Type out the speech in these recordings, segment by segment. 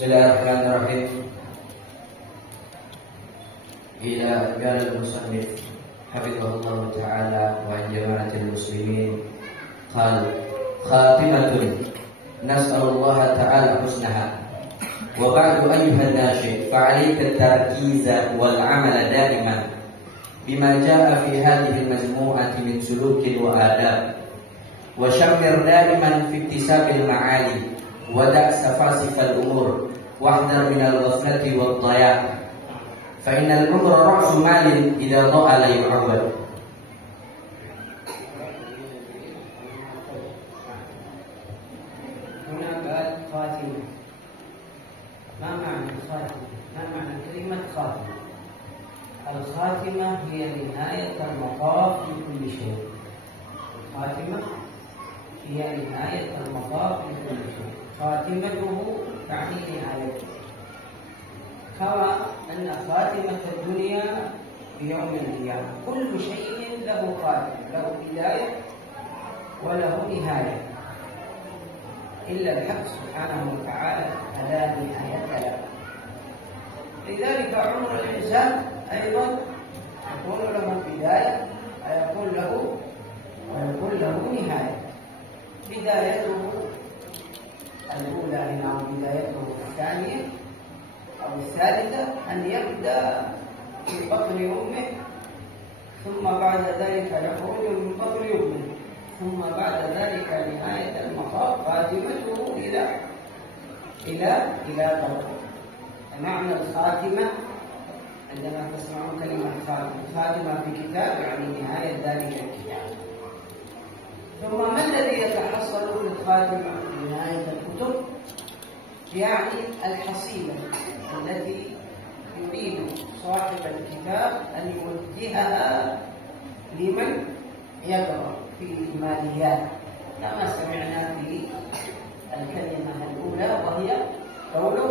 Bismillahirrahmanirrahim. Ila qala al-musannif hafizahullah ta'ala wa jama'atul muslimin qala khatimatun nas'alullah ta'ala husnaha wa ba'du ayyuhan nashi fa'alayka at-tarkiza wal 'amala da'iman bima jaa'a fi hadhihi al-majmu'ati min sulukin wa adab wa shammir da'iman fi iktisabil ma'ali wa da' safasifal umur wahdar minal ghaflati wad dhaya' fa innal umra ra'su malin idza dha'a la yu'awwad. هنا بعد خاتمة. ما معنى الخاتمة؟ ما معنى كلمة خاتمة؟ الخاتمة هي نهاية المطاف لكل شيء. الخاتمة هي نهاية المطاف لكل شيء. خاتمته تعني نهايته. كما أن خاتمة الدنيا بيوم القيامة. كل شيء له خاتمة، له بداية وله نهاية، إلا الحق سبحانه وتعالى لا نهاية له. لذلك عمر الإنسان أيضا يكون له بداية ويكون له نهاية. بدايته الأولى هنا بدايته الثانية أو الثالثة أن يبدأ في بطن أمه، ثم بعد ذلك يخرج من بطن أمه، ثم بعد ذلك نهاية المطاف خاتمته إلى قبره. معنى الخاتمة عندما تسمعون كلمة خاتمة في كتاب يعني نهاية ذلك الكتاب. ثم ما الذي يتحصل في الخاتمة في نهاية الكتب؟ يعني الحصيلة التي يريد صاحب الكتاب أن يوجهها لمن يقرأ في الماليات، كما سمعنا في الكلمة الأولى وهي قوله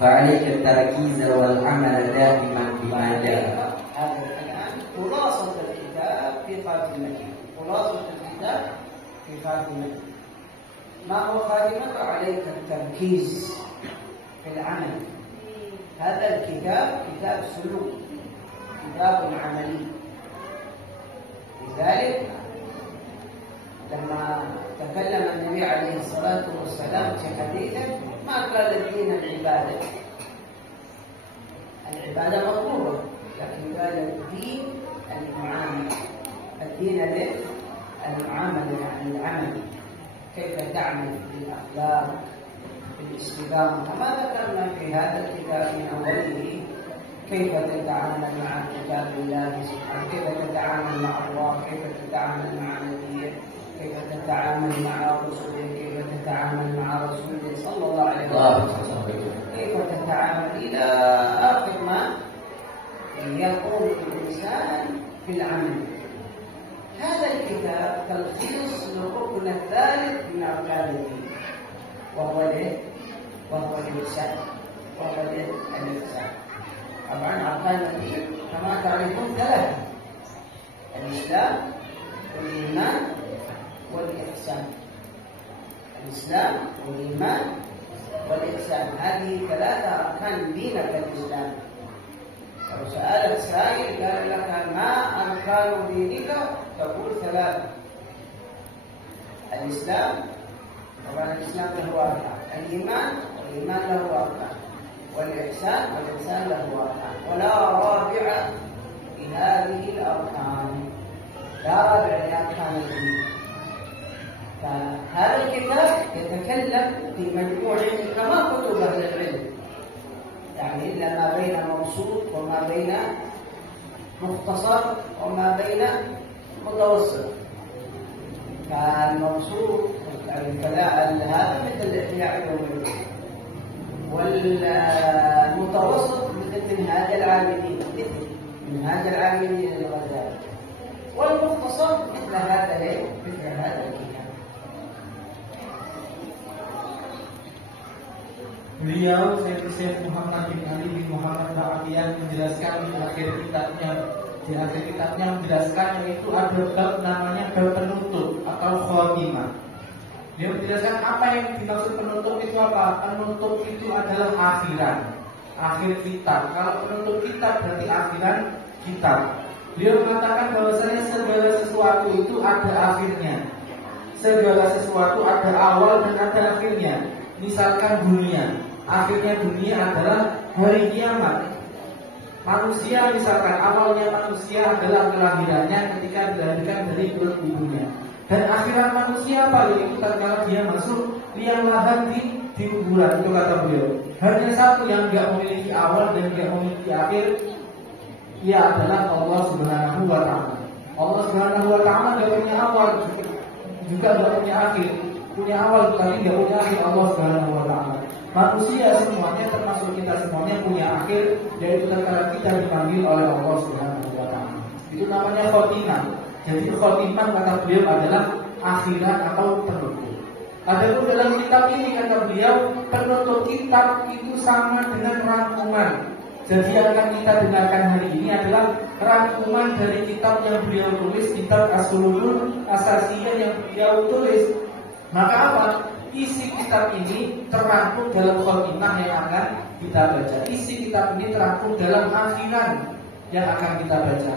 فعليك التركيز والعمل دائما بما جاء. هذا الآن خلاصة الكتاب في خاتمته. خلاصة الكتاب في خاتمته. ما هو خاتمته؟ عليك التركيز في العمل. هذا الكتاب كتاب سلوك، كتاب عملي. لذلك لما تكلم النبي عليه الصلاة والسلام في حديثه ما قال الدين العبادة. العبادة مطلوبة، لكن قال الدين المعاملة. الدين المعاملة يعني العمل، كيف تعمل بالأخلاق بالاستقامة، كما ذكرنا في هذا الكتاب من أوله. كيف تتعامل مع كتاب الله سبحانه، كيف تتعامل مع الله، كيف تتعامل مع نبيه، كيف تتعامل مع رسوله، كيف تتعامل مع رسوله صلى الله عليه وسلم، كيف تتعامل إلى آخر ما يقوم الإنسان في العمل. هذا الكتاب تلخيص للركن الثالث من أركان الدين، وهو الإحسان. طبعا أركان الدين كما تعرفون ثلاثة: الإسلام والإيمان والإحسان. الإسلام والإيمان والإحسان، هذه ثلاثة أركان دينك الإسلام. لو سألك سائل قال لك ما أركان دينك تقول ثلاثة: الإسلام، طبعا الإسلام له أركان، الإيمان والإيمان له أركان، والإحسان له أركان، ولا رابع لهذه الأركان، لا رابع لأركان الدين. فهذا الكتاب يتكلم في مجموع كما كتب أهل العلم، يعني إلا ما بين مبسوط وما بين مختصر وما بين متوسط. فالمبسوط هذا مثل إحياء علوم، والمتوسط مثل منهاج العابدين للغزالي، والمختصر مثل هذا الكتاب. Beliau Syekh Muhammad bin Ali bin Muhammad Ra'afian menjelaskan di akhir kitabnya menjelaskan yaitu ada bab namanya bab penutup atau khotimah. Dia menjelaskan apa yang dimaksud penutup itu apa? Penutup itu adalah akhiran, akhir kitab. Kalau penutup kitab berarti akhiran kitab. Beliau mengatakan bahwasanya segala sesuatu itu ada akhirnya. Segala sesuatu ada awal dan ada akhirnya. Misalkan dunia, akhirnya dunia adalah hari kiamat. Manusia misalkan awalnya manusia adalah kelahirannya ketika dilahirkan dari perut ibunya. Dan akhirat manusia apa? Yaitu tatkala dia masuk liang lahat di kuburan. Itu kata beliau. Hanya satu yang tidak memiliki awal dan tidak memiliki akhir, ia adalah Allah Subhanahu wa Ta'ala. Allah Subhanahu wa Ta'ala tidak punya awal, juga tidak punya akhir. Punya awal tapi tidak punya akhir. Allah Subhanahu wa Ta'ala. Manusia semuanya termasuk kita semuanya punya akhir, yaitu tatkala kita dipanggil oleh Allah Subhanahu wa Ta'ala. Itu namanya khotimah. Jadi khotimah kata beliau adalah akhirat atau penutup. Adapun dalam kitab ini kata beliau, penutup kitab itu sama dengan rangkuman. Jadi yang akan kita dengarkan hari ini adalah rangkuman dari kitab yang beliau tulis, kitab As-Sulul Asasiyah yang beliau tulis. Maka apa? Isi kitab ini terangkum dalam khotimah yang akan kita baca. Isi kitab ini terangkum dalam akhiran yang akan kita baca.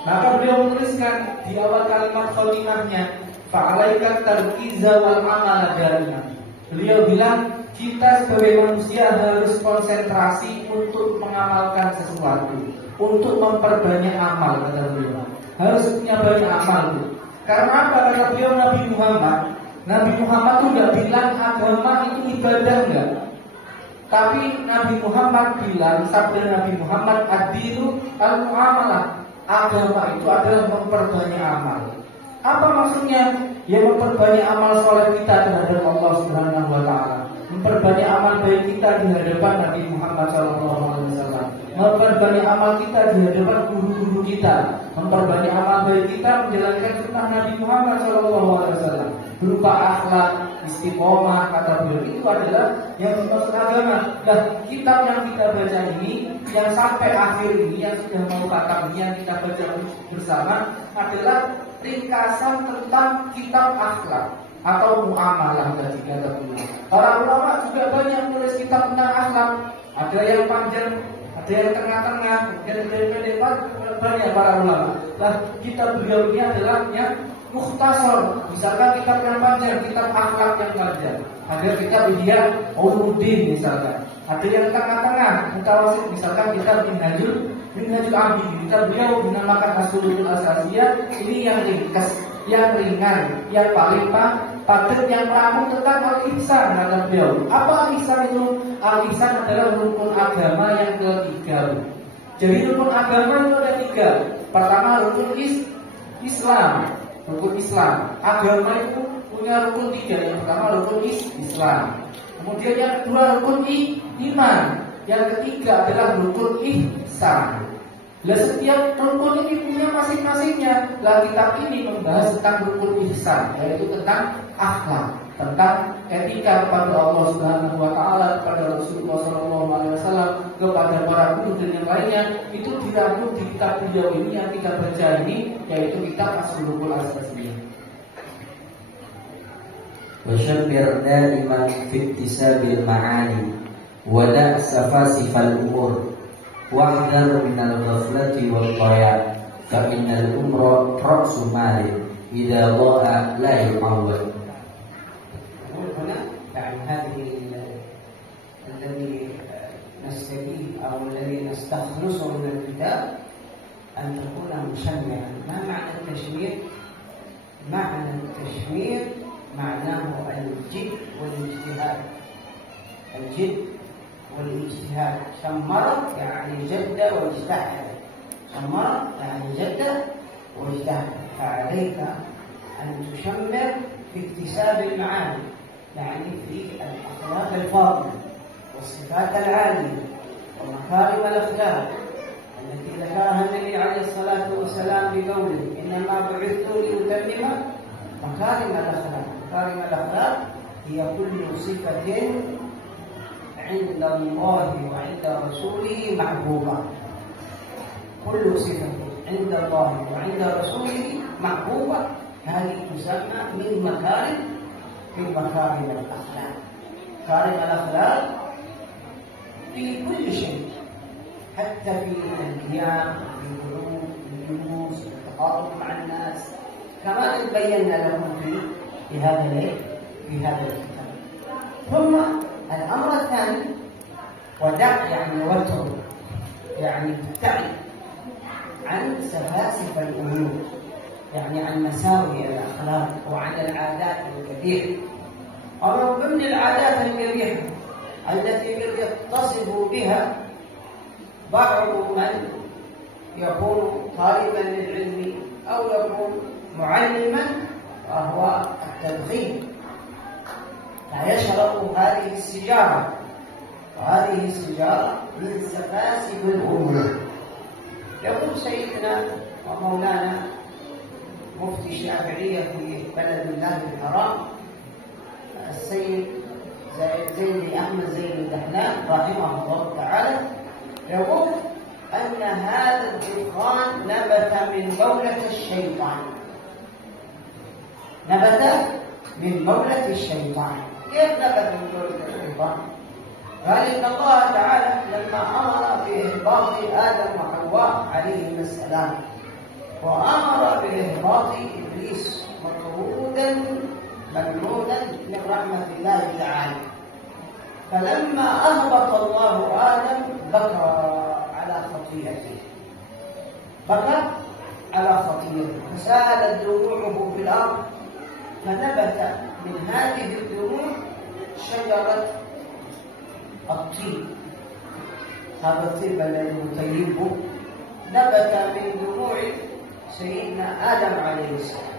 Maka beliau menuliskan di awal kalimat khotimahnya, fa'alaika tarkiza wal amala darina. Beliau bilang kita sebagai manusia harus konsentrasi untuk mengamalkan sesuatu, untuk memperbanyak amal, kata beliau. Harus punya banyak amal. Karena apa? Kata beliau Nabi Muhammad itu tidak bilang agama itu ibadah enggak. Tapi Nabi Muhammad bilang, sabda Nabi Muhammad, ad-dinu al-muamalah. Agama itu adalah memperbanyak amal. Apa maksudnya? Ya memperbanyak amal soleh kita terhadap Allah Subhanahu wa Ta'ala. Memperbanyak amal baik kita di hadapan Nabi Muhammad SAW. Memperbanyak amal kita di hadapan guru-guru kita. Memperbanyak amal baik kita menjalankan sunnah Nabi Muhammad SAW. Berupa akhlak, istiqomah, kata beliau itu adalah yang dimaksud agama. Nah, kitab yang kita baca ini, yang sampai akhir ini, yang sudah mau khatam ini, yang kita baca bersama adalah ringkasan tentang kitab akhlak atau muamalah tadi kata beliau. Para ulama juga banyak menulis kitab tentang akhlak. Ada yang panjang, ada yang tengah-tengah, dan pendek banyak para ulama. Nah, kitab beliau ini adalah yang mukhtasar. Misalkan kitab yang panjang, kitab akhlak yang panjang. Ada kitab Ihya Ulumuddin misalkan. Ada yang tengah-tengah, mutawasit, misalkan kitab Minhajul Abidin. Kitab beliau dinamakan As-Sulul Asasiyah. Ini yang ringkas, yang ringan, yang paling padat, yang rangkum tentang al-ihsan, kata beliau. Apa al-ihsan itu? Al-ihsan adalah rukun agama yang ketiga. Jadi rukun agama itu ada 3. Pertama rukun Islam. Rukun Islam. Agama itu punya rukun 3. Yang pertama rukun Islam. Kemudian yang kedua rukun iman. Yang ketiga adalah rukun ihsan. Lah setiap rukun ini punya masing-masingnya. Lah kitab ini membahas tentang rukun ihsan, yaitu tentang akhlak, tentang etika kepada Allah Subhanahu wa Ta'ala, kepada Rasulullah SAW, kepada para guru dan yang lainnya. Itu dirangkum di kitab beliau ini yang kita baca ini, yaitu kitab As-Sulul Asasiyah. Wasyabbir daiman fi ittisabil ma'ani wa da' safasifal umur wahdar minal ghaflati wal dhaya fa innal umra ra'su mali idza dha'a la yu'awwad. هنا يعني هذه الذي نستفيد أو الذي نستخلصه من الكتاب أن تكون مشمعا. ما معنى التشمير؟ معنى التشمير معناه الجد والاجتهاد. الجد والاجتهاد. شمر يعني جد واجتهد. شمر يعني جد واجتهد. فعليك أن تشمر في اكتساب المعاني، يعني في الأخلاق الفاضلة والصفات العالية ومكارم الأخلاق التي ذكرها النبي عليه الصلاة والسلام بقوله إنما بعثت لأتمم مكارم الأخلاق. مكارم الأخلاق هي كل صفة عند الله وعند رسوله محبوبة. كل صفة عند الله وعند رسوله محبوبة، هذه تسمى من مكارم في مكارم الأخلاق. مكارم الأخلاق في كل شيء، حتى في القيام، في القعود، في الجلوس، في التعاطف مع الناس، كما بينا لكم في هذا الكتاب. ثم الأمر الثاني، ودع يعني وتر، يعني تبتعد عن سفاسف الأمور، يعني عن مساوئ الأخلاق وعن العادات القبيحة. ومن ضمن العادات القبيحة التي يتصف بها بعض من يكون طالبا للعلم أو يكون معلما، وهو التدخين. فيشرب هذه السيجارة، وهذه السيجارة من سفاسف الأمور. يقول سيدنا ومولانا مفتي الشافعية في بلد الله الحرام السيد زيد أحمد زين الدحلان رحمه الله تعالى، يقول أن هذا الدخان نبت من بولة الشيطان، نبت من بولة الشيطان. كيف نبت من بولة الشيطان؟ قال إن الله تعالى لما أمر بإهباط آدم وحواء عليهم السلام، وأمر بإهباط إبليس مطرودا ممنودا من رحمة الله تعالى، فلما أهبط الله آدم بكى على خطيئته، بكى على خطيئته، فسالت دموعه في الأرض، فنبت من هذه الدموع شجرة الطيب. هذا الطيب الذي يطيبه نبت من دموع سيدنا آدم عليه السلام.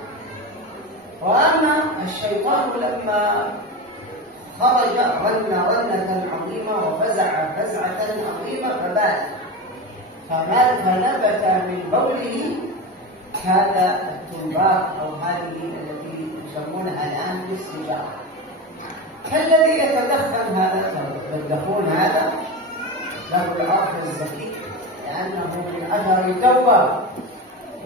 وأما الشيطان لما خرج رنة عظيمة وفزع فزعة عظيمة فنبت من بوله هذا التنباك أو هذه التي يسمونها الآن بالسيجارة. فالذي يتدخن هذا الدخون هذا له العرف الزكي، لأنه من أثر التوبة.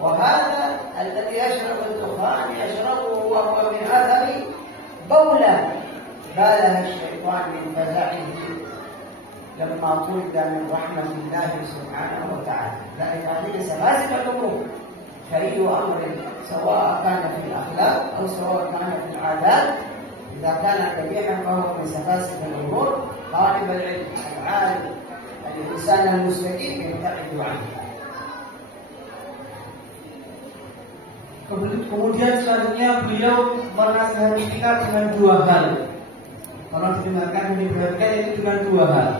وهذا الذي يشرب الدخان يشربه وهو من أثر بولة بالها الشيطان من فزعه لما طرد من رحمة الله سبحانه وتعالى. لأن هذه سلاسل الأمور، فأي أمر سواء كان في الأخلاق أو سواء كان في العادات إذا كان قبيحا فهو من سفاسف الأمور. طالب العلم العالم الإنسان المستقيم يبتعد عنه. Kemudian selanjutnya beliau menasihati kita dengan dua hal. Kalau didengarkan ini perhatikan itu dengan dua hal.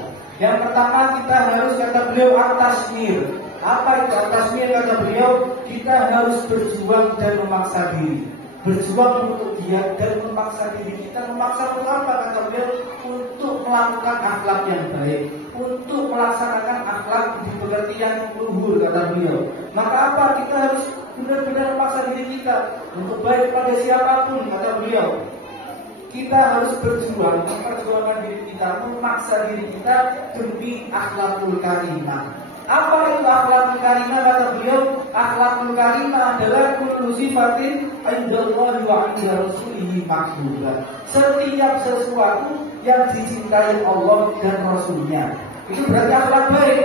Yang pertama, kita harus, kata beliau, at-tasmir. Apa itu at-tasmir? Kata beliau, kita harus berjuang dan memaksa diri. Berjuang untuk dia dan memaksa diri kita. Memaksa untuk apa? Kata beliau, untuk melakukan akhlak yang baik, untuk melaksanakan akhlak di pengertian luhur, kata beliau. Maka apa? Kita harus benar-benar memaksa diri kita untuk baik pada siapapun, kata beliau. Kita harus berjuang, memperjuangkan diri kita, memaksa diri kita demi akhlakul karimah. Apa itu akhlakul karimah? Kata beliau, akhlakul karimah adalah kullu sifatin indallahi wa inda rasulihi mahbubah. Setiap sesuatu yang dicintai Allah dan Rasulnya, itu berarti akhlak baik.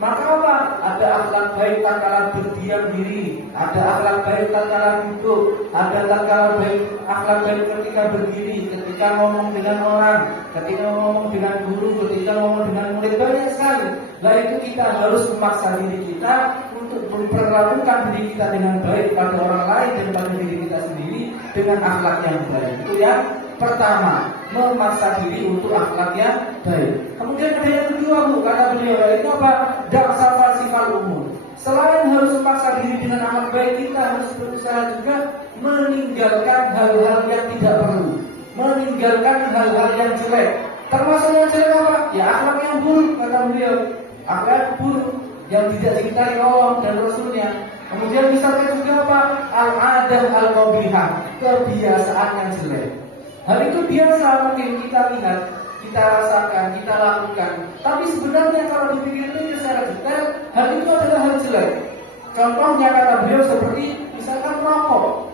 Maka apa? Ada akhlak baik tatkala berdiam diri, ada akhlak baik tatkala duduk, ada akhlak baik ketika berdiri, ketika ngomong dengan orang, ketika ngomong dengan guru, ketika ngomong dengan murid, banyak sekali. Nah itu kita harus memaksa diri kita untuk memperlakukan diri kita dengan baik pada orang lain dan pada diri kita sendiri dengan akhlak yang baik. Itu yang pertama, memaksa diri untuk akhlak yang baik. Kemudian ada yang kedua, kata beliau, itu apa? Daksa sifat umum. Selain harus memaksa diri dengan amal baik, kita harus berusaha juga meninggalkan hal-hal yang tidak perlu, meninggalkan hal-hal yang jelek. Termasuk yang jelek apa? Ya akhlak yang buruk, kata beliau. Akhlak buruk yang tidak dicintai Allah dan Rasulnya. Kemudian misalnya juga apa? Al-adah al-qabihah, kebiasaan yang jelek. Hal itu biasa mungkin kita lihat, kita rasakan, kita lakukan. Tapi sebenarnya kalau dipikir-pikir secara detail, hal itu adalah hal jelek. Contohnya kata beliau seperti misalkan merokok.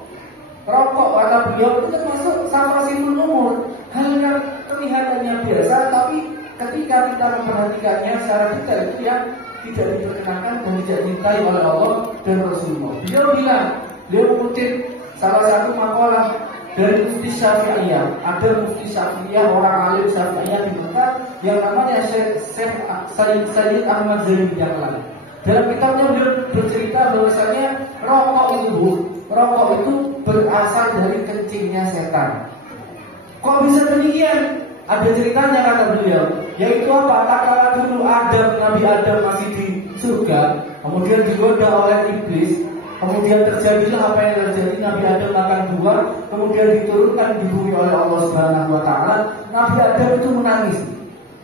Rokok kata beliau itu termasuk safasidul umur, hal yang kelihatannya biasa, tapi ketika kita memperhatikannya secara detail itu yang tidak diperkenakan dan tidak dicintai oleh Allah dan Rasulullah. Beliau mengutip salah satu makalah dari Mufti Syafi'iyah. Ada Mufti Syafi'iyah, orang alim Syafi'iyah di Mekah yang namanya Syekh Sayyid Ahmad Zain Dahlan. Dalam kitabnya beliau bercerita bahwasanya rokok itu berasal dari kencingnya setan. Kok bisa demikian? Ada ceritanya kata beliau, yaitu apa? Tatkala dulu Nabi Adam masih di surga, kemudian digoda oleh iblis, kemudian terjadilah apa yang terjadi. Nabi Adam makan buah, kemudian diturunkan di bumi oleh Allah Subhanahu Wa Taala. Nabi Adam itu menangis.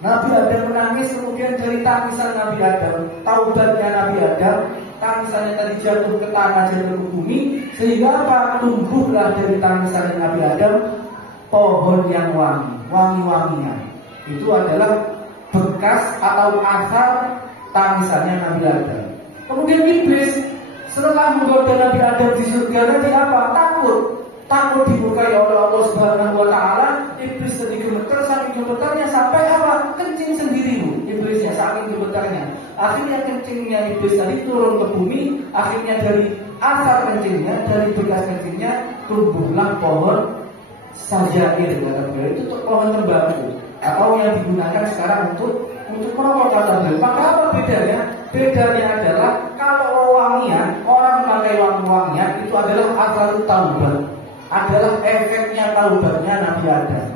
Kemudian dari tangisan Nabi Adam, taubatnya Nabi Adam, tangisannya tadi jatuh ke tanah, jatuh ke bumi, sehingga apa? Tumbuhlah dari tangisan Nabi Adam pohon yang wangi-wanginya. Itu adalah bekas atau asar tangisannya Nabi Adam. Kemudian iblis setelah menggoda Nabi Adam di surga tadi apa? Takut dimurkai oleh Allah Subhanahu Wa Taala. Iblis tadi saking gemetarnya sampai apa? Kencing sendiri iblisnya saking gemetarnya. Akhirnya kencingnya iblis tadi turun ke bumi. Akhirnya dari asar kencingnya, dari bekas kencingnya tumbuhlah pohon sajair, kata beliau. Itu untuk pohon tembakau atau yang digunakan sekarang untuk merokok, kata beliau. Maka apa bedanya? Bedanya adalah kalau wangian, orang pakai wangi-wangian itu adalah asal taubat, adalah efeknya taubatnya Nabi Adam.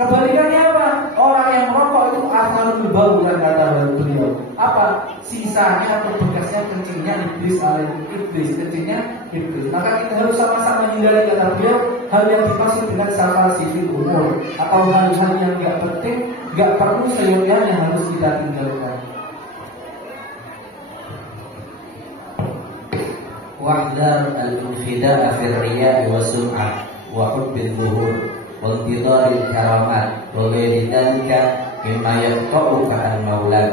Kebalikannya apa? Orang yang merokok itu asal bau, dan kata beliau apa? Sisanya atau bekasnya kencingnya iblis, kencingnya iblis. Maka kita harus sama-sama hindari, kata beliau, hal yang dimaksud dengan safasidul umur atau hal-hal yang gak penting, gak perlu seyogianya yang harus kita tinggalkan. Wahdar al-infida'a fil riya'i wa sum'ah wa hubbil zuhur wa intidharil karamat wa ghairi dhalika mimma yaqta'uka an-mawlad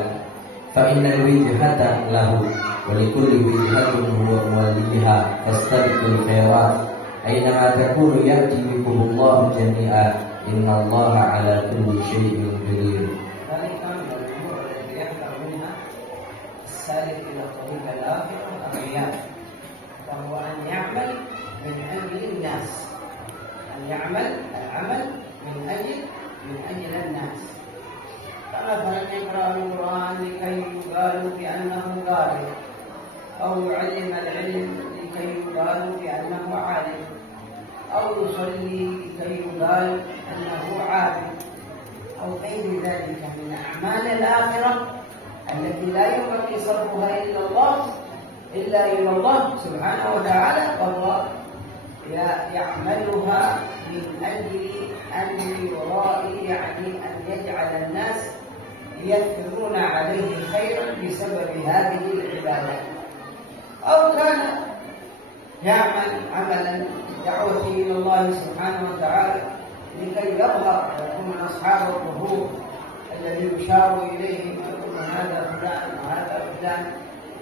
fa innal wijhata lahu wa likulli wijhatin huwa muwalliha fastabiqul khairat aynama takunu ya'ti bikumullahu jami'a innallaha ala kulli syai'in qadir. وهو أن يعمل من أجل الناس، العمل من أجل الناس. فمثلا يقرأ القرآن لكي يقال بأنه قارئ، أو يعلم العلم لكي يقال بأنه عالم، أو يصلي لكي يقال أنه عابد، أو غير ذلك من أعمال الآخرة التي لا ينبغي صرفها إلا إلى الله سبحانه وتعالى، وهو يعملها من أجل أن يرائي، يعني أن يجعل الناس يكثرون عليه خيرا بسبب هذه العبادات. أو كان يعمل عملا دعوة إلى الله سبحانه وتعالى لكي يظهر ويكون أصحاب الظهور الذي يشار إليهم ويقول هذا فلان وهذا فلان،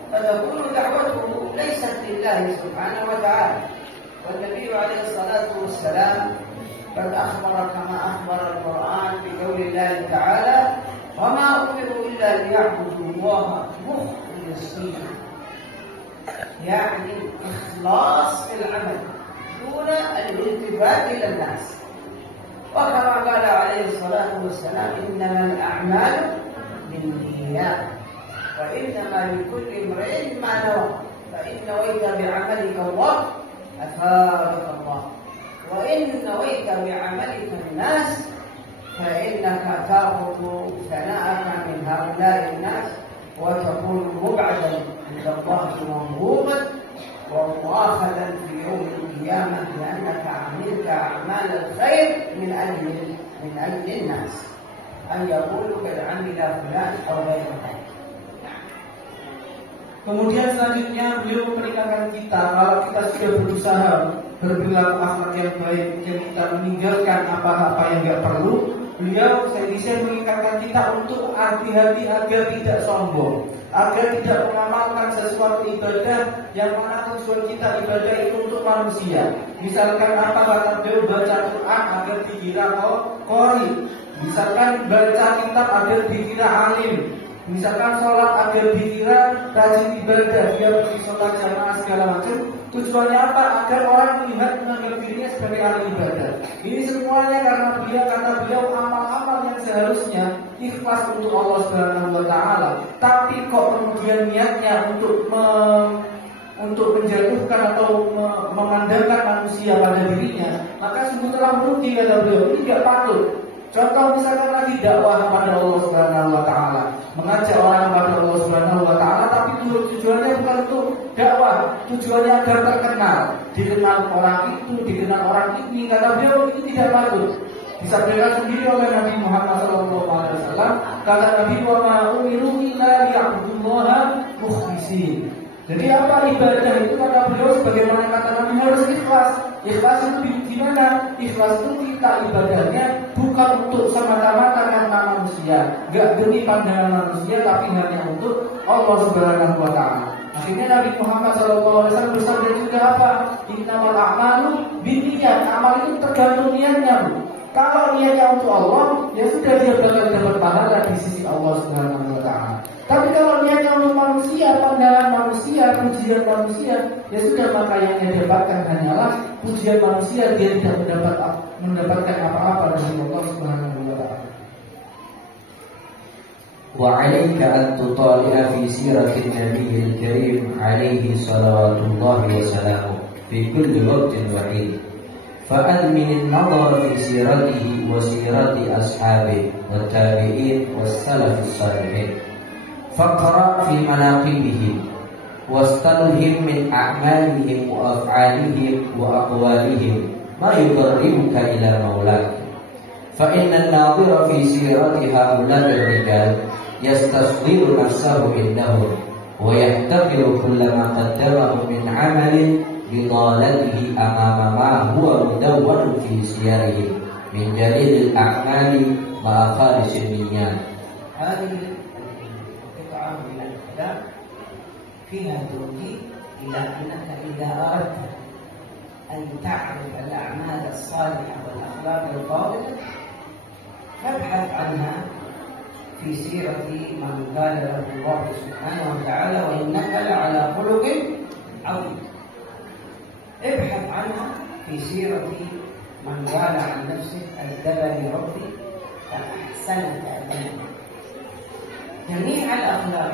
فتكون دعوته ليست لله سبحانه وتعالى. والنبي عليه الصلاة والسلام قد أخبر كما أخبر القرآن بقول الله تعالى وما أمروا إلا ليعبدوا الله مخلصين، يعني إخلاص في العمل دون الالتفات إلى الناس. وكما قال عليه الصلاة والسلام إنما الأعمال بالنيات وإنما لكل امرئ ما نوى، فإن نويت بعملك الله أثابك الله، وإن نويت بعملك الناس فإنك تأخذ ثناءك من هؤلاء الناس وتكون مبعدا عند الله مغضوبا ومؤاخذا في يوم القيامة لأنك عملت أعمال الخير من أجل الناس، أن يقولوا قد عمل فلان أو غير ذلك. Kemudian selanjutnya beliau memperingatkan kita, kalau kita sudah berusaha berperilaku akhlak yang baik, yang kita meninggalkan apa-apa yang tidak perlu, beliau saya mengingatkan kita untuk hati-hati agar tidak sombong, agar tidak mengamalkan sesuatu ibadah yang mana tujuan kita ibadah itu untuk manusia. Misalkan apa kata beliau, baca Quran agar dikira qori, misalkan baca kitab agar dikira alim, misalkan sholat agar dikira rajin ibadah, dia pergi sholat jamaah segala macam. Tujuannya apa? Agar orang melihat menganggap dirinya sebagai ahli ibadah. Ini semuanya karena kata beliau amal-amal yang seharusnya ikhlas untuk Allah Subhanahu wa taala, tapi kok kemudian niatnya untuk menjatuhkan atau memandangkan manusia pada dirinya, maka sungguh telah merugi, kata beliau. Ini tidak patut. Contoh misalkan lagi dakwah kepada Allah Subhanahu wa taala, mengajak orang kepada Allah Subhanahu wa taala, tapi tujuannya bukan untuk dakwah, tujuannya agar terkenal, dikenal orang itu, dikenal orang ini, kata beliau itu tidak patut. Disampaikan sendiri oleh Nabi Muhammad SAW, kata Nabi, wa ma umiru illa liya'budullaha mukhlishin. Jadi apa ibadah itu, kata beliau, sebagaimana kata Nabi, harus ikhlas. Ikhlas itu gimana? Ikhlas itu kita ibadahnya bukan untuk semata-mata karena manusia, gak demi pandangan manusia, tapi hanya untuk Allah Subhanahu wa taala. Akhirnya Nabi Muhammad SAW bersabda juga apa? Innamal a'malu binniyat. Amal itu tergantung niatnya, Bu. Kalau niatnya untuk Allah, ya sudah, dia bakal dapat pahala di sisi Allah Subhanahu wa taala. Tapi kalau niatnya untuk manusia, pandangan manusia, pujian manusia, ya sudah, maka yang dia dapatkan hanyalah pujian manusia, dia tidak mendapatkan apa-apa dari Allah Subhanahu wa taala. Wa 'alaika an tutali'a fi siratin nabiyil karim alaihi salawatullahi wa salamuh fi kulli waqtin wa hin. فأدمن النظر في سيرته وسيرة أصحابه والتابعين والسلف الصالحين، فاقرأ في مناقبهم واستلهم من أعمالهم وأفعالهم وأقوالهم ما يقربك إلى مولاك، فإن الناظر في سيرة هؤلاء الرجال يستصغر نفسه عندهم ويحتقر كل ما قدمه من عمل بضالته أمام ما هو مدون في سيره من جليل الأعمال مع خالص النيات. هذه قطعة من الكلام فيها توجيه إلى أنك إذا أردت أن تعرف الأعمال الصالحة والأخلاق الفاضلة فابحث عنها في سيرة من قال له الله سبحانه وتعالى وإنك لعلى خلق عظيم. ابحث عنها في سيرة من قال عن نفسه أدبني ربي فأحسن تأديبي. جميع الأخلاق،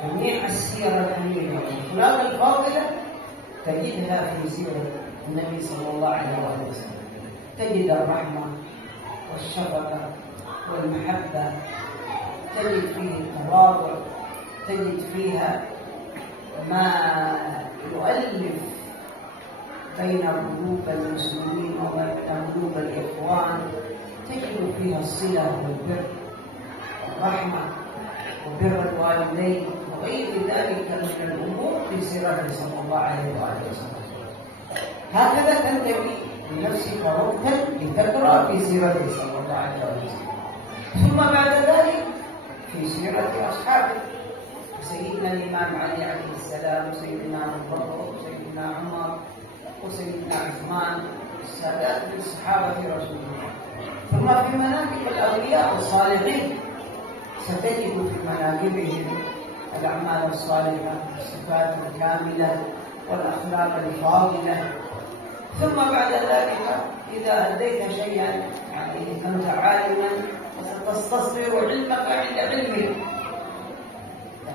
جميع السيرة الحميدة والأخلاق الفاضلة تجدها في سيرة النبي صلى الله عليه وسلم. تجد الرحمة والشفقة والمحبة، تجد فيه التواضع، تجد فيها ما يؤلف بين قلوب المسلمين وبين قلوب الإخوان، تجد فيها الصلة والبر والرحمة وبر الوالدين وغير ذلك من الأمور في سيرته صلى الله عليه وسلم. هكذا تنتهي لنفسك وقتا لتقرأ في سيرته صلى الله عليه وسلم. ثم بعد ذلك في سيرة أصحابه، سيدنا الإمام علي عليه السلام، وسيدنا أبو بكر، وسيدنا عمر، وسيدنا عثمان، السادات من صحابة رسول الله. ثم في مناقب الأولياء الصالحين ستجد في مناقبهم الأعمال الصالحة، الصفات الكاملة والأخلاق الفاضلة. ثم بعد ذلك إذا أديت شيئا يعني كنت عالما فستستصغر علمك عند علمه.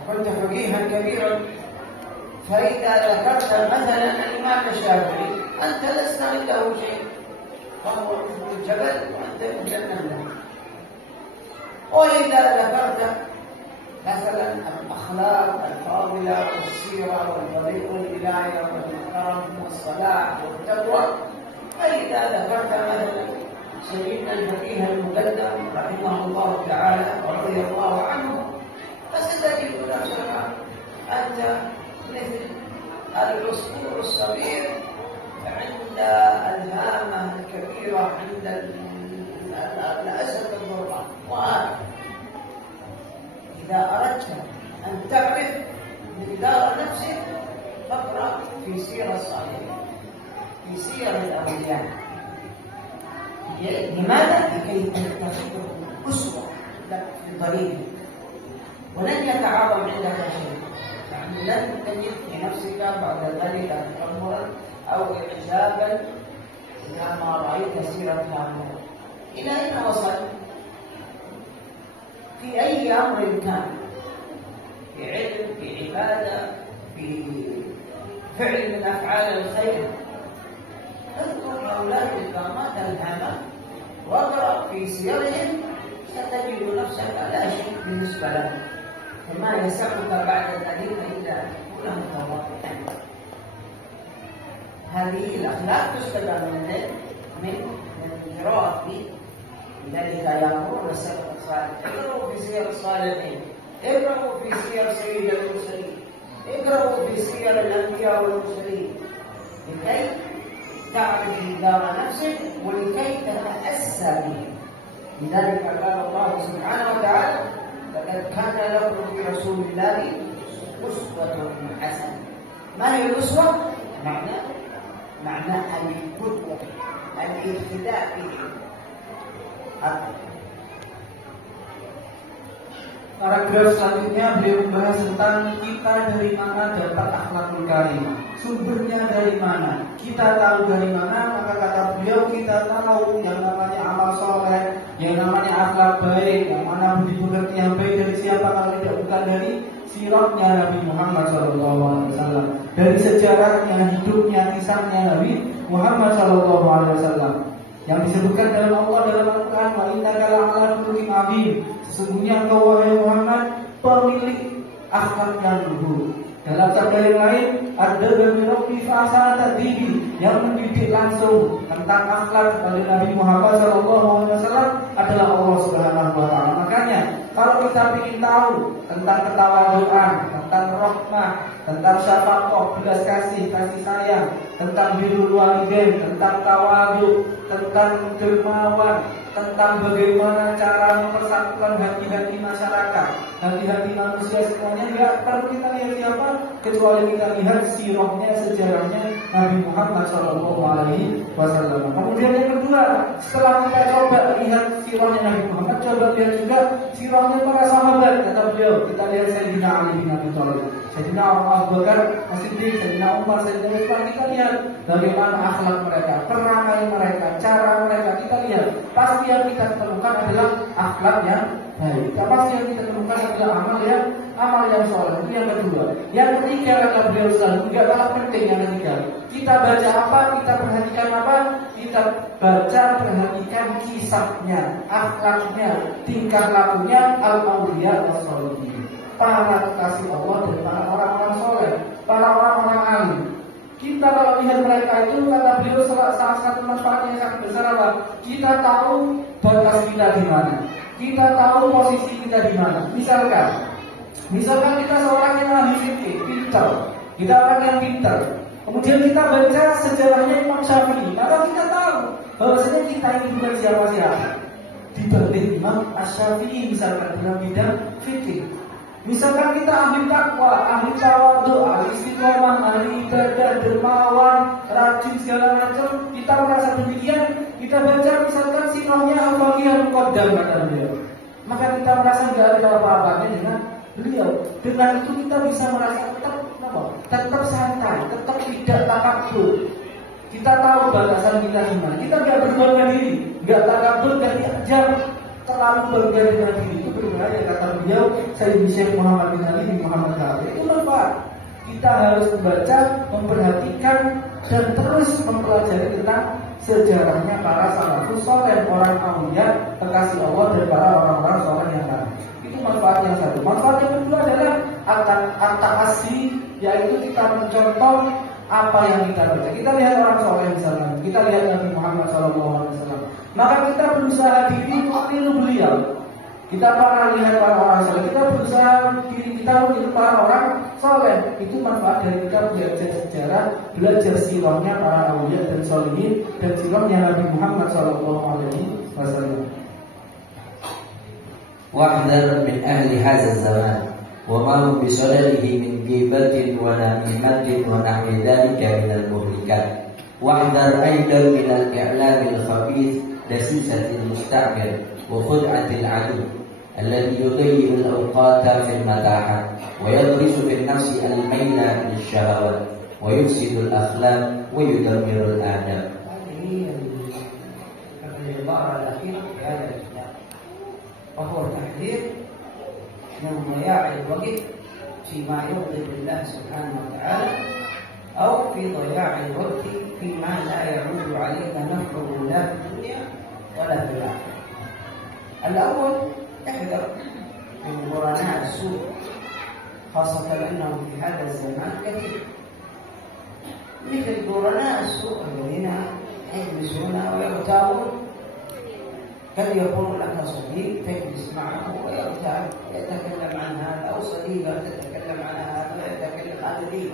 كنت فقيها كبيرا فإذا ذكرت مثلا الإمام الشافعي أنت لست عنده شيء، فهو مثل الجبل وأنت مجنن له. وإذا ذكرت مثلا الأخلاق الفاضلة والسيرة والطريق والولاية والكرم والصلاح والتقوى، فإذا ذكرت مثلا سيدنا الفقيه المقدم رحمه الله تعالى ورضي الله عنه فستجد نفسك أنت مثل العصفور الصغير عند الهامة الكبيرة، عند مدرسة القرآن. إذا أردت أن تعرف مقدار نفسك فاقرأ في سير الصالحين، في سير الأولياء. لماذا؟ لكي تتخذه أسوة لك في طريقك، ولن يتعاظم عندك شيء. يعني لن تجد في نفسك بعد ذلك تأمرا أو إعجابا إذا ما رأيت سيرة هؤلاء. إلى أين وصل؟ في أي أمر كان، في علم، في عبادة، في فعل من أفعال الخير، اذكر هؤلاء الكرامات الهامة واقرأ في سيرهم، ستجد نفسك لا شيء بالنسبة لهم، فما يسعك بعد ذلك إلا أن تكون متواضعا. هذه الأخلاق تستفاد من القراءة فيه. لذلك يأمرون السلف الصالح اقرأوا في سير الصالحين، اقرأوا في سير سيد المرسلين، اقرأوا في سير الأنبياء والمرسلين، لكي تعرف مقدار نفسك ولكي تتأسى به. لذلك قال الله سبحانه وتعالى: لقد كان لكم في رسول الله أسوة حسنة. ما هي الأسوة؟ معنى القدوة، الاقتداء به. Paragraf selanjutnya beliau membahas tentang kita dari mana dapat akhlakul karimah. Sumbernya dari mana? Kita tahu dari mana, maka kata beliau kita tahu yang namanya amal soleh, yang namanya akhlak baik, yang mana budi pekerti yang baik dari siapa kalau tidak bukan dari siratnya Nabi Muhammad SAW, dari sejarahnya, hidupnya, kisahnya Nabi Muhammad SAW. Yang disebutkan dalam Allah dalam Al-Quran, wa innaka la'ala khuluqin 'adzim. Sesungguhnya engkau wahai Muhammad pemilik akhlak yang luhur. Dalam sabda yang lain, ada dari Rabbi fa'asa tadibi, yang mendidik langsung tentang akhlak kepada Nabi Muhammad SAW adalah Allah Subhanahu wa Ta'ala. Makanya kalau kita ingin tahu tentang ketawaduan, tentang rahmah, tentang syafaqah, belas kasih, kasih sayang, tentang birrul walidain, tentang tawadu, tentang dermawan, tentang bagaimana cara mempersatukan hati-hati masyarakat, hati-hati manusia semuanya, tidak perlu kita lihat siapa kecuali kita lihat sirahnya, sejarahnya Nabi Muhammad SAW. Kemudian yang kedua, setelah kita coba lihat sirahnya Nabi Muhammad, coba lihat juga sirahnya para sahabat. Kata beliau, kita lihat Sayyidina Ali bin Abi Thalib, Sayyidina Abu Bakar As-Siddiq, Sayyidina Umar, Sayyidina Utsman. Kita lihat bagaimana akhlak mereka, perangai mereka, cara mereka. Kita lihat, pasti yang kita temukan adalah akhlak yang baik. Pasti yang kita temukan adalah amal yang soleh. Itu yang kedua. Yang ketiga kata beliau selalu, tidak kalah penting yang ketiga. Kita baca apa, kita perhatikan apa, kita baca perhatikan kisahnya, akhlaknya, tingkah lakunya al-awliya was-sholihin, para kekasih Allah dan para orang-orang soleh, para orang-orang alim. Kita kalau lihat mereka itu, kata beliau, salah satu manfaat yang sangat besar apa? Kita tahu batas kita di mana, kita tahu posisi kita di mana. Misalkan kita seorang yang ahli fikih, pintar, kita orang yang pintar, kemudian kita baca sejarahnya Imam Syafi'i, maka kita tahu bahwasanya kita ini bukan siapa-siapa dibanding Imam Asy-Syafi'i misalkan dalam bidang fikih. Misalkan kita ahli takwa, ahli tawadhu, ahli istiqomah, ahli ibadah, dermawan, rajin segala macam, kita merasa demikian, kita baca misalkan sirahnya Al-Faqih Al-Muqaddam kata beliau, maka kita merasa tidak ada apa-apanya dengan beliau. Dengan itu kita bisa merasa tetap santai, tetap tidak takabur. Kita tahu batasan kita di mana. Kita tidak berbangga diri, tidak takabur, tidak diajar terlalu bangga dengan diri. Itu berbahaya kata beliau, Sayyid Syekh Muhammad bin Ali bin Muhammad Khalid. Itu manfaat. Kita harus membaca, memperhatikan dan terus mempelajari tentang sejarahnya para salafus saleh, orang aulia, kekasih Allah dan para orang-orang saleh yang lain. Itu manfaat yang satu. Manfaat yang kedua adalah at-ta'assi, yaitu kita mencontoh apa yang kita baca. Kita lihat orang soleh misalnya, kita lihat Nabi Muhammad SAW, maka kita berusaha diri meniru beliau. Kita pernah lihat para orang soleh, kita berusaha diri kita meniru para orang soleh. Itu manfaat dari kita belajar sejarah, belajar sirahnya para awliya dan sholihin dan sirahnya Nabi Muhammad SAW. واحذر من أهل هذا الزمان وما هم بصدده من غيبة ونميمة ونحو ذلك من المهلكات. واحذر أيضا من الإعلام الخبيث دسيسة المستعمر وخدعة العدو الذي يضيع الأوقات في المتاحة ويغرس في النفس الميل للشهوات ويفسد الأخلاق ويدمر الآداب. هذه العبارة الأخيرة في هذا الكتاب، وهو تحذير من ضياع الوقت فيما يغضب الله سبحانه وتعالى، أو في ضياع الوقت فيما لا يعود عليك نفعه لا في الدنيا ولا في الآخرة. الأول، احذر من قرناء السوء، خاصة أنهم في هذا الزمان كثير، مثل قرناء السوء الذين يجلسون ويغتابون. قد يكون لك صديق تجلس معه ويغتاب، يتكلم عن هذا، أو صديقة تتكلم عن هذا ويتكلم عن ذلك،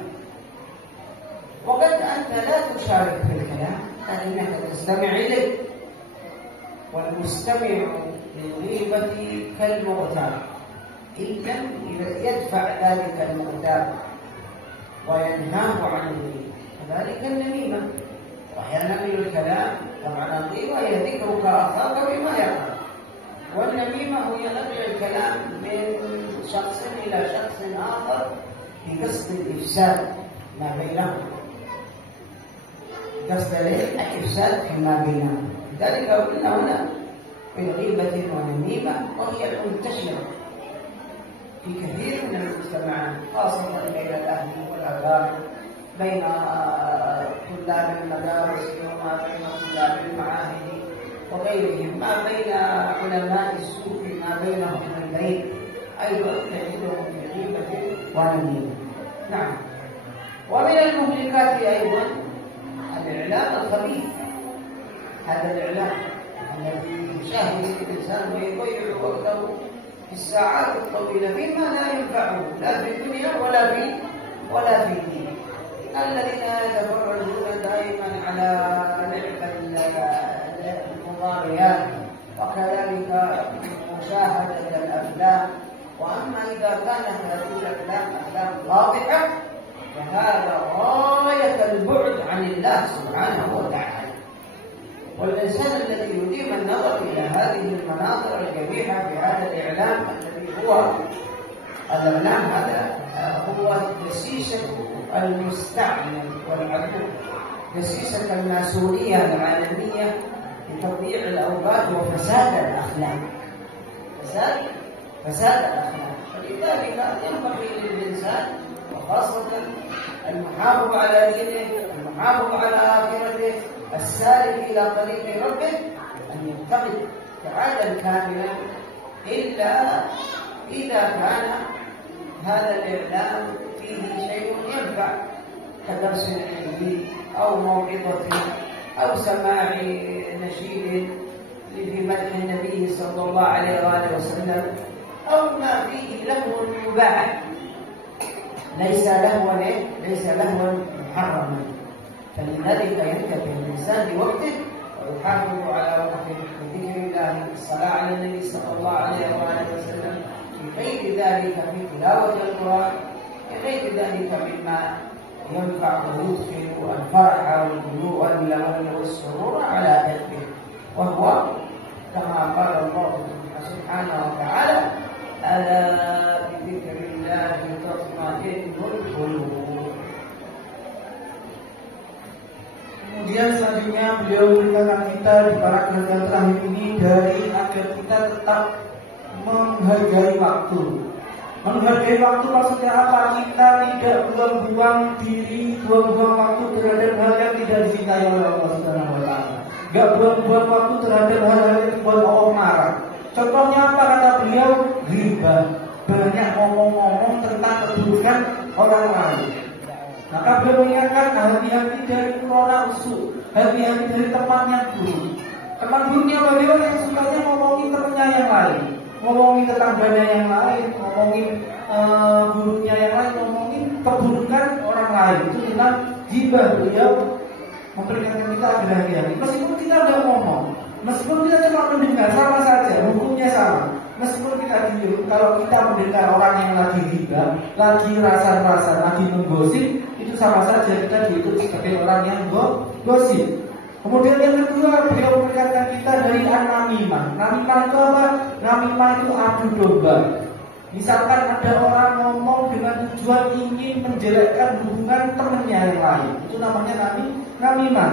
وقد أنت لا تشارك في الكلام لأنك تستمع إليه، والمستمع للغيبة كالمغتاب إن لم يدفع ذلك المغتاب وينهاه عن الغيبة. كذلك النميمة، وأحيانا الكلام طبعا الغيبة هي ذكرك أخاك بما يقع، والنميمة هي نقل الكلام من شخص إلى شخص آخر بقصد الإفساد ما بينهم، قصد الإفساد فيما بينهم. لذلك قلنا هنا من غيبة ونميمة، وهي المنتشرة في كثير من المجتمعات، خاصة بين الأهل والأبناء، بين طلاب المدارس وما بين طلاب المعاهد وغيرهم، ما بين علماء السوق، ما بينهم في البيت، أيضا تجدهم في غيبة ونميمة. نعم. ومن المهلكات أيضا الإعلام الخبيث، هذا الإعلام الذي يشاهد الإنسان ويضيع وقته في الساعات الطويلة فيما لا ينفعه لا في الدنيا ولا في الدين. الذين يتفرجون دائما على لعب المضاريات، وكذلك مشاهدة الأفلام. وأما إذا كانت هذه الأفلام أفلام واضحة فهذا غاية البعد عن الله سبحانه وتعالى. والإنسان الذي يديم النظر إلى هذه المناظر القبيحة في هذا الإعلام الذي هو الإعلام، هذا هو دسيسة المستعمر والعدو، دسيسة الماسونية العالمية لتضييع الأوقات وفساد الأخلاق، فساد الأخلاق. فلذلك ينبغي للإنسان وخاصة المحافظ على دينه، المحافظ على آخرته، السالك إلى طريق ربه، أن يتقد تعالى كاملا، إلا إذا كان هذا الإعلام فيه شيء ينفع كدرس علمي أو موعظة أو سماع نشيد في مدح النبي صلى الله عليه وآله وسلم، أو ما فيه لهو مباح ليس لهوا محرما. فلذلك ينتبه الإنسان لوقته ويحافظ على وقته بذكر الله، الصلاة على النبي صلى الله عليه وآله وسلم، في غير ذلك في تلاوة القرآن، في غير ذلك مما ينفع ويدخل الفرح والسرور على قلبه، وهو كما قال الله سبحانه وتعالى: ألا بذكر الله تطمئن القلوب. Kemudian selanjutnya beliau memberitakan kita di paragraf yang terakhir ini dari agar kita tetap menghargai waktu. Menghargai waktu maksudnya apa? Kita tidak buang-buang diri, buang-buang waktu terhadap hal yang tidak dicintai oleh Allah Subhanahu wa taala. Enggak buang-buang waktu terhadap hal-hal yang dibuat Allah marah. Contohnya apa kata beliau? Ghibah. Banyak ngomong-ngomong tentang keburukan orang lain. Maka beliau mengingatkan hati-hati dari corona usul, hati-hati dari temannya buruk. Teman buruknya beliau yang sukanya ngomongin temannya yang lain, ngomongin tetangganya yang lain, ngomongin buruknya yang lain, ngomongin keburukan orang lain. Itu tentang ghibah. Beliau memperingatkan kita agar hati-hati. Meskipun kita udah ngomong, Meskipun kita cuma mendengar, sama saja, hukumnya sama. Meskipun kita diem, kalau kita mendengar orang yang lagi riba, lagi rasa-rasa, lagi menggosip, itu sama saja kita dihitung sebagai orang yang gosip. Kemudian yang kedua, beliau mengatakan kita dari an-namimah. Namimah itu apa? Namimah itu adu domba. Misalkan ada orang ngomong dengan tujuan ingin menjelekkan hubungan temannya yang lain, itu namanya namimah.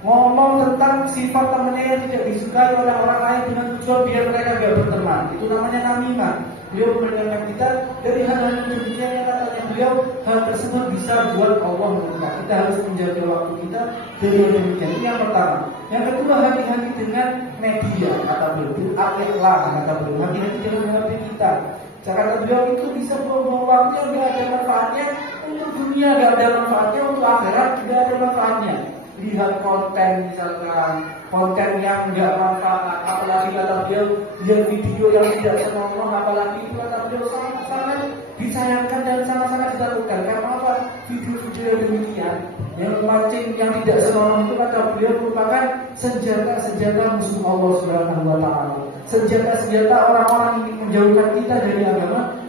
Ngomong tentang sifat temannya yang tidak disukai oleh orang lain dengan tujuan biar mereka gak berteman, itu namanya namimah. Beliau mengingatkan kita dari hal-hal yang demikian yang katanya beliau, hal tersebut bisa buat Allah murka. Kita harus menjaga waktu kita dari yang demikian. Itu yang pertama. Yang kedua, hati-hati dengan media, kata beliau. Akhiratlah, kata beliau. Hati-hati dengan HP kita. Kata beliau itu bisa buang waktu yang gak ada manfaatnya untuk dunia, gak ada manfaatnya untuk akhirat, gak ada manfaatnya. Lihat konten misalkan, konten yang enggak manfaat, apalagi kata beliau lihat video yang tidak senonoh, apalagi itu kata beliau sangat disayangkan dan sangat-sangat dilakukan. Karena apa? Video-video yang demikian yang memancing yang tidak senonoh itu kata beliau merupakan senjata musuh Allah Subhanahu wa taala. Senjata orang-orang yang ingin menjauhkan kita dari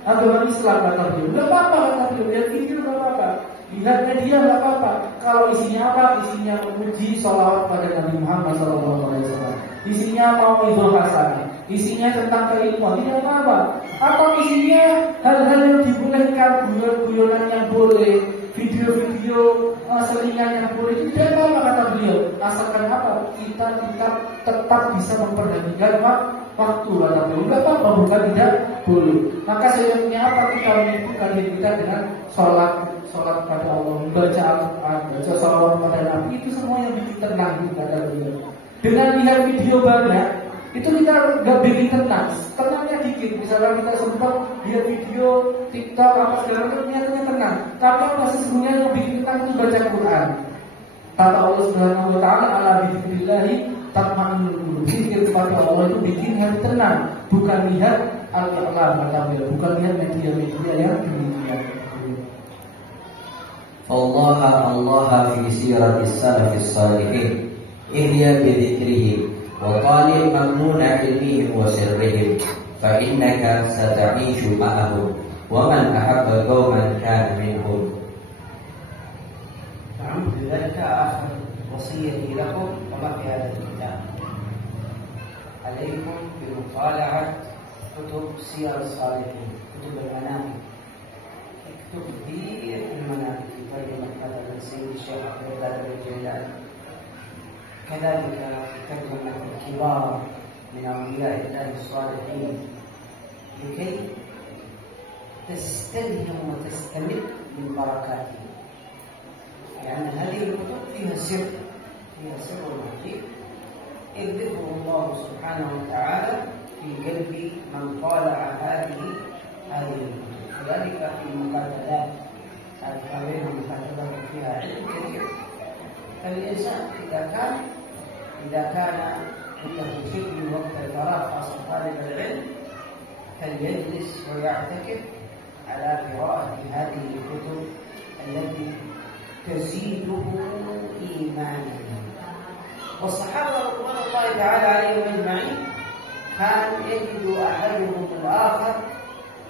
agama Islam, kata beliau. Enggak apa-apa, kata beliau, lihat video enggak apa-apa. Lihat media nggak apa-apa. Kalau isinya apa? Isinya memuji sholawat pada Nabi Muhammad SAW. Isinya mau idul hasanah. Isinya tentang keilmuan. Tidak apa-apa. Atau isinya hal-hal yang dibolehkan, guyon-guyonan yang boleh, video-video selingan yang boleh. Tidak apa-apa kata beliau. Asalkan apa? Kita tetap bisa memperhatikan waktu kata beliau. Nggak apa-apa, bukan tidak boleh. Maka seyogyanya apa? Kita menyibukkan diri kita dengan sholat pada Allah, membaca Al-Quran, baca sholawat pada Nabi, itu semua yang bikin tenang kata beliau. Dengan lihat video banyak, itu kita nggak bikin tenang, tenangnya dikit. Misalnya kita sempat lihat video TikTok apa segala macam, nyatanya tenang. Tapi apa sesungguhnya yang bikin tenang itu baca Quran. Kata Allah Subhanahu Wa Taala, ala bidzikrillahi tatma'innul qulub. Zikir kepada Allah itu bikin hati tenang, bukan lihat al-i'lam kata beliau, bukan lihat media-media yang demikian. Allah fi siratis salafis salihin ihya bidzikrihi wa talib mamnuna ilmihim wa sirrihim fa innaka sata'ishu ma'ahum wa man ahabba qauman kana minhum. لذلك آخر وصيتي لكم وما في هذا الكتاب عليكم بمطالعة كتب سير الصالحين، كتب المناقب. اكتب كثير من المناقب في ترجمة مثلا سيد الشيخ عبد القادر الجيلاني، كذلك ترجمة الكبار من أولياء الله الصالحين، لكي تستلهم وتستمد من بركاتهم. لأن هذه الكتب فيها سر عجيب يذكره الله سبحانه وتعالى في قلب من طالع هذه الكتب. وذلك في المقاتلات هذه المقاتلات فيها علم كثير. فالإنسان إذا كان عنده شيء من وقت الفراغ خاصة طالب العلم فليجلس ويعتكف على قراءة هذه الكتب التي تزيده إيمانا. والصحابة رضوان الله تعالى عليهم أجمعين كان يجد أحدهم الآخر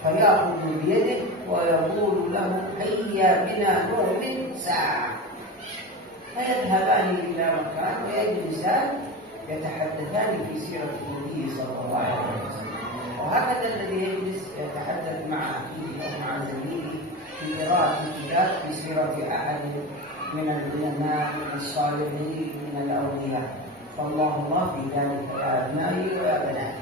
فيأخذ بيده ويقول له هيا بنا نؤمن ساعة، فيذهبان إلى مكان ويجلسان يتحدثان في سيرة النبي صلى الله عليه وسلم. وهكذا الذي يجلس يتحدث مع أخيه أو مع زميله في قراءة الكتاب في سيرة أحد من العلماء من الصالحين من الأولياء، فالله في ذلك يا أبنائي ويا بناتي.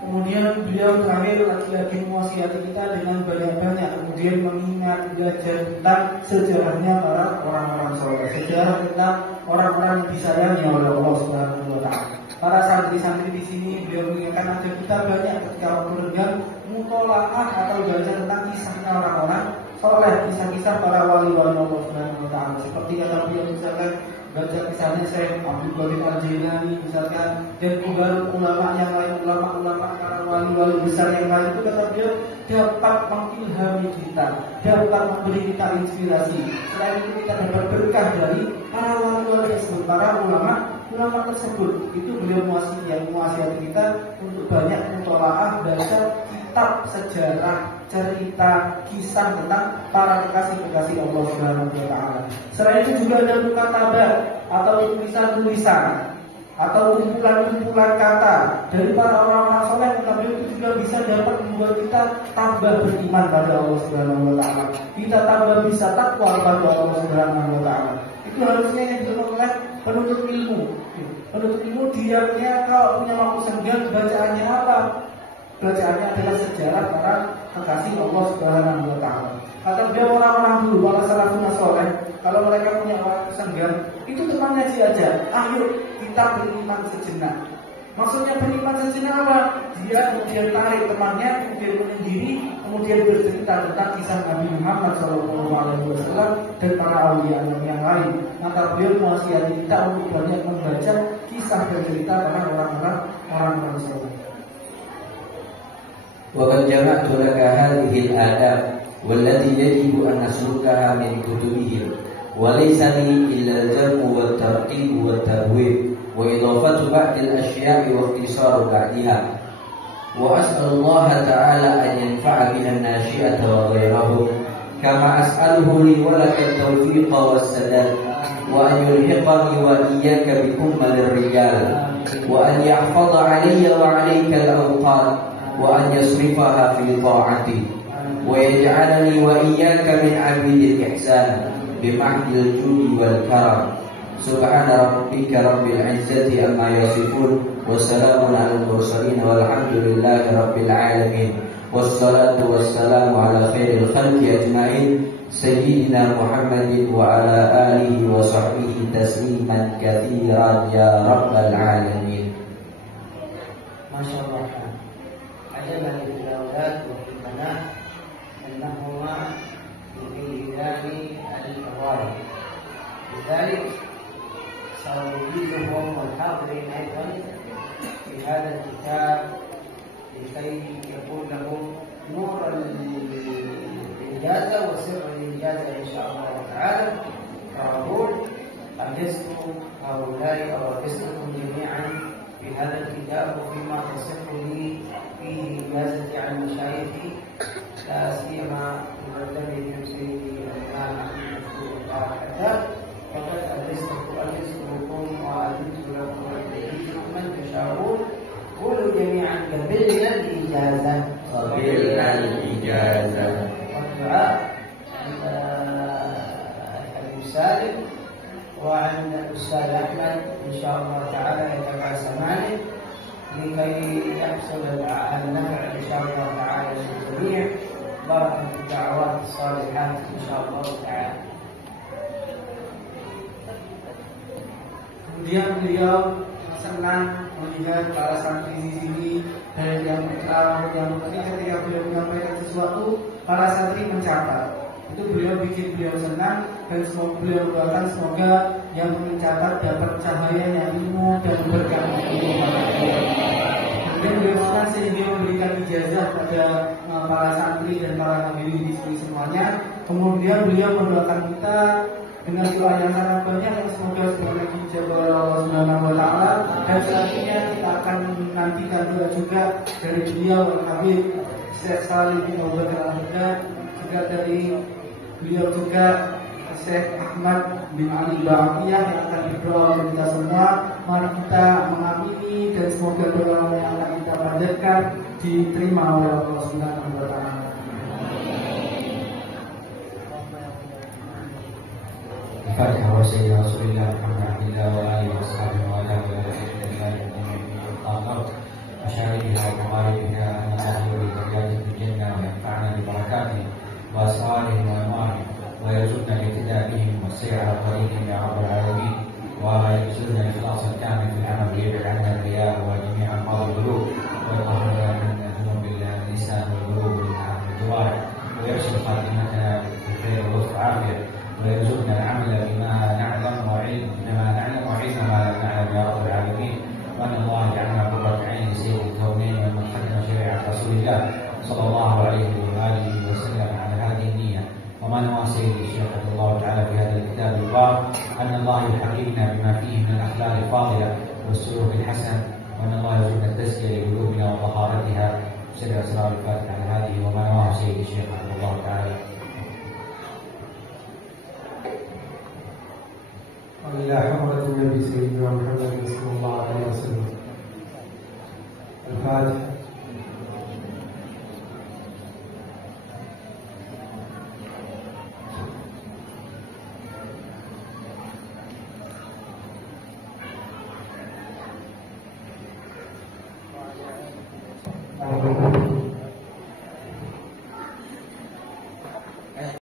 Kemudian beliau terakhir lagi-lagi mewasiati kita dengan banyak-banyak, kemudian mengingat belajar tentang sejarahnya para orang-orang soleh, sejarah tentang orang-orang yang disayangi oleh Allah Subhanahu wa Ta'ala. Para santri-santri di sini beliau mengingatkan agar kita banyak ketika waktu renggang mutolaah atau belajar tentang kisahnya orang-orang soleh, kisah-kisah para wali-wali Allah Subhanahu wa Ta'ala. Seperti kata beliau misalkan baca kisahnya Syekh Abdul Qadir Al-Jailani misalkan, dan juga ulama yang lain, ulama-ulama para wali wali-wali besar yang lain itu kata beliau dapat mengilhami kita, dapat memberi kita inspirasi. Selain itu kita dapat berkah dari para wali-wali tersebut, para ulama tersebut. Itu beliau menwasiati kita untuk banyak mutolaah, baca kitab sejarah, cerita, kisah tentang para kekasih-kekasih Allah Subhanahu wa taala. Selain itu juga ada mukatabat atau tulisan-tulisan atau kumpulan-kumpulan kata dari para orang-orang soleh, tetapi itu juga bisa dapat membuat kita tambah beriman pada Allah Subhanahu wa taala. Kita tambah bisa takwa pada Allah Subhanahu wa taala. Itu harusnya yang dilakukan oleh penuntut ilmu. Penuntut ilmu diamnya kalau punya waktu senggang, bacaannya apa? Bacaannya adalah sejarah para kekasih Allah Subhanahu wa taala. Kata beliau orang-orang dulu, para salafun saleh, kalau mereka punya waktu senggang, itu teman ngaji aja. Ayo kita beriman sejenak. Maksudnya beriman sejenak apa? Dia kemudian tarik temannya, kemudian menyendiri, kemudian bercerita tentang kisah Nabi Muhammad SAW dan para awliya yang lain. Maka beliau mewasiati kita untuk banyak membaca kisah dan cerita tentang orang-orang soleh. وقد جمعت لك هذه الآداب والتي يجب أن نسلكها من كتبهم وليس لي إلا الجمع والترتيب والتبويب وإضافة بعض الأشياء واختصار بعدها وأسأل الله تعالى أن ينفع بها الناشئة وغيرهم كما أسأله لي ولك التوفيق والسداد وأن يلحقني وإياك بكمل الرجال وأن يحفظ علي وعليك الأوقات وأن يصرفها في طاعته ويجعلني وإياك من عبيد الإحسان بمحض الجود والكرم سبحان ربك رب العزة عما يصفون وسلام على المرسلين والحمد لله رب العالمين والصلاة والسلام على خير الخلق أجمعين سيدنا محمد وعلى آله وصحبه تسليما كثيرا يا رب العالمين. ما شاء الله. عجبا للأولاد وفي البنات أنهما يريدان الفوائد، لذلك سأوجزهم والحاضرين أيضا في هذا الكتاب لكي يكون لهم نور الإنجاز وسر الإنجاز إن شاء الله تعالى. فأقول أجزت هؤلاء أو أجزتكم جميعا في هذا الكتاب وفيما تصح لي فيه إجازتي عن مشايخي لا سيما مقدمي سيدي الإمام مفتوح الله الحداد، فقد أجزتكم وأجزت لكم وأجزتكم من تشاءون. قولوا جميعا قبلنا الإجازة. قبلنا الإجازة. والدعاء عند الحبيب سالم وعن الأستاذ أحمد إن شاء الله تعالى يتبع سماعه لكي يحصل النفع إن شاء الله تعالى للجميع. بركة الدعوات الصالحات إن شاء الله تعالى. Kemudian beliau senang melihat para santri di sini dan yang ketika beliau menyampaikan sesuatu, para santri mencatat. Itu beliau bikin beliau senang dan semoga beliau doakan semoga yang mencatat dapat cahayanya ilmu dan berkah ilmu pada beliau. Kemudian beliau senang sehingga memberikan ijazah pada para santri dan para hadirin di sini semuanya. Kemudian beliau mendoakan kita dengan doa yang sangat banyak yang semoga semoga dijabah oleh Allah Subhanahu wa taala, dan selanjutnya kita akan menantikan doa juga dari beliau Habib Syekh Salim bin Abu Bakar Al-Haddad, juga dari beliau juga Syekh Ahmad bin Ali Ba'atiyah yang akan berdoa untuk kita semua. Mari kita mengamini dan semoga doa yang akan kita panjatkan diterima oleh Allah Subhanahu wa taala. Fatihah wa sayyidina Rasulillah Muhammadillah wa alihi wa sahbihi wa ala alihi wa sahbihi مشاركها ومغاربها أن نحن بذريات الجنة وينفعنا ببركاته وأسرارهم وأنوارهم ويرزقنا الاهتداء بهم والسير على طريقهم يا رب العالمين ويرزقنا الإخلاص الكامل في العمل ويبعد عنا الرياء وجميع أمراض القلوب ويطهرنا من ذنوب اللسان والقلوب والجوارح ويرشد خاتمتنا بخير ولطف عافية ويرزقنا العمل بما نعلم وعلم ما لا نعلم يا رب العالمين. وأن الله يجعلنا قرة عين لسيد الكونين ومن خدم شريعة الله صلى الله عليه وآله وسلم على هذه النية. وما نوى سيدي الشيخ رحمه الله تعالى في هذا الكتاب يقال أن الله يحببنا بما فيه من الأخلاق الفاضلة والسلوك الحسن، وأن الله يرزقنا التزكية لقلوبنا وطهارتها. سر أسرار الفاتحة على هذه وما نواه سيدي الشيخ رحمه الله تعالى. وإلى حضرة النبي سيدنا محمد صلى الله عليه وسلم. الفاتحة. Thank you.